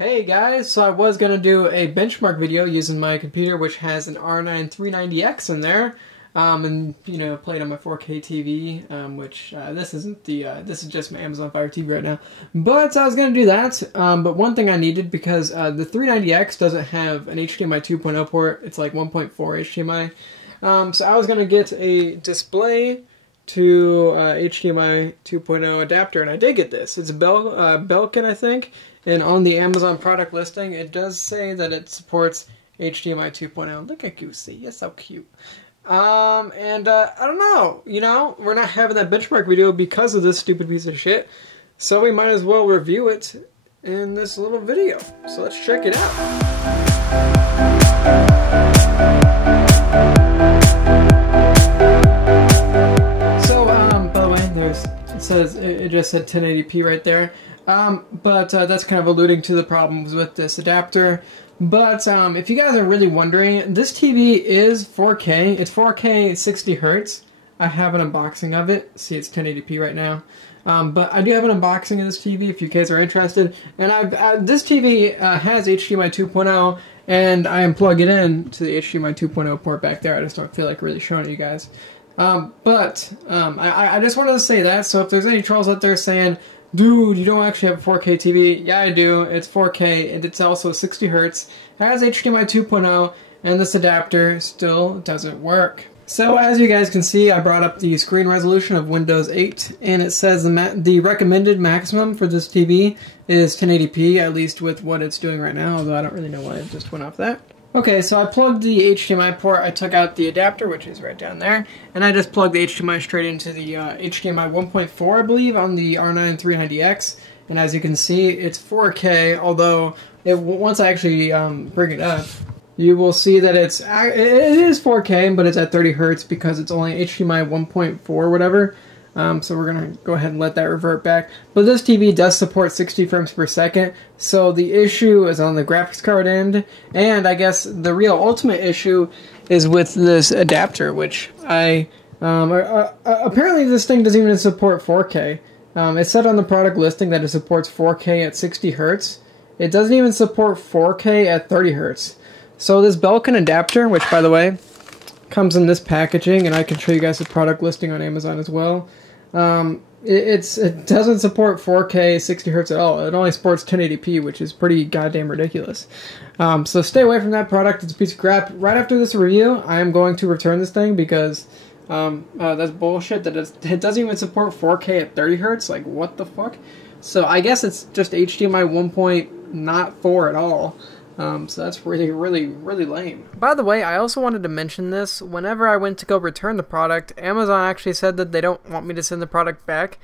Hey guys, so I was going to do a benchmark video using my computer, which has an R9 390X in there, and played on my 4K TV, which this isn't the this is just my Amazon Fire TV right now. But I was going to do that, but one thing I needed, because the 390X doesn't have an HDMI 2.0 port, it's like 1.4 HDMI, so I was going to get a display to HDMI 2.0 adapter, and I did get this. It's a Belkin, I think, and on the Amazon product listing, it does say that it supports HDMI 2.0. Look at Goosey, he's so cute. I don't know, we're not having that benchmark video because of this stupid piece of shit, so we might as well review it in this little video. So let's check it out. It just said 1080p right there, but that's kind of alluding to the problems with this adapter. But if you guys are really wondering, this TV is 4K. It's 4K 60 Hertz. I have an unboxing of it. See, it's 1080p right now. But I do have an unboxing of this TV if you guys are interested. And this TV has HDMI 2.0, and I am plugging it in to the HDMI 2.0 port back there. I just don't feel like really showing it you guys. I just wanted to say that, so if there's any trolls out there saying, dude, you don't actually have a 4K TV, yeah I do, it's 4K, and it's also 60 Hertz, it has HDMI 2.0, and this adapter still doesn't work. So as you guys can see, I brought up the screen resolution of Windows 8, and it says the recommended maximum for this TV is 1080p, at least with what it's doing right now, although I don't really know why it just went off that. Okay, so I plugged the HDMI port, I took out the adapter, which is right down there, and I just plugged the HDMI straight into the HDMI 1.4, I believe, on the R9 390X, and as you can see, it's 4K, although once I actually bring it up, you will see that it is 4K, but it's at 30 Hertz because it's only HDMI 1.4 whatever. So we're going to go ahead and let that revert back. But this TV does support 60 frames per second, so the issue is on the graphics card end, and I guess the real ultimate issue is with this adapter, which apparently this thing doesn't even support 4K. It said on the product listing that it supports 4K at 60 Hertz. It doesn't even support 4K at 30 Hertz. So this Belkin adapter, which by the way, comes in this packaging, and I can show you guys the product listing on Amazon as well. It doesn't support 4K 60 Hertz at all. It only supports 1080p, which is pretty goddamn ridiculous. So stay away from that product. It's a piece of crap. Right after this review, I am going to return this thing because that's bullshit. That it doesn't even support 4K at 30 Hertz. Like, what the fuck? So I guess it's just HDMI 1.4 at all. So that's really, really, really lame. By the way, I also wanted to mention this. Whenever I went to go return the product, Amazon actually said that they don't want me to send the product back.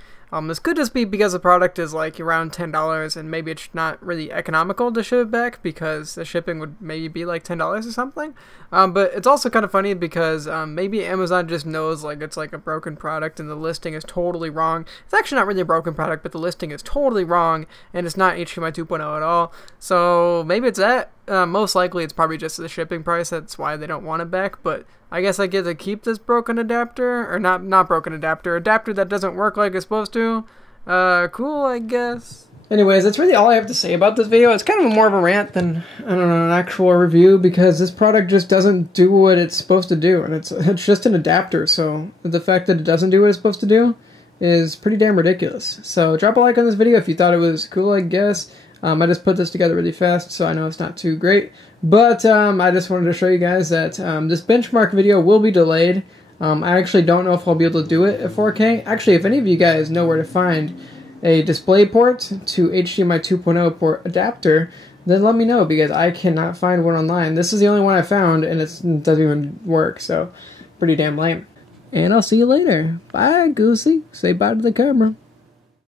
This could just be because the product is like around $10 and maybe it's not really economical to ship it back because the shipping would maybe be like $10 or something. But it's also kind of funny because maybe Amazon just knows like it's like a broken product and the listing is totally wrong. It's actually not really a broken product, but the listing is totally wrong and it's not HDMI 2.0 at all. So maybe it's that. Most likely it's probably just the shipping price, that's why they don't want it back, but I guess I get to keep this broken adapter, or not broken adapter that doesn't work like it's supposed to. Cool, I guess. Anyways, that's really all I have to say about this video. It's kind of more of a rant than, I don't know, an actual review, because this product just doesn't do what it's supposed to do, and it's just an adapter, so the fact that it doesn't do what it's supposed to do is pretty damn ridiculous. So drop a like on this video if you thought it was cool, I guess. I just put this together really fast, so I know it's not too great. But I just wanted to show you guys that this benchmark video will be delayed. I actually don't know if I'll be able to do it at 4K. Actually, if any of you guys know where to find a display port to HDMI 2.0 port adapter, then let me know, because I cannot find one online. This is the only one I found, and it doesn't even work, so pretty damn lame. And I'll see you later. Bye, Goosey. Say bye to the camera.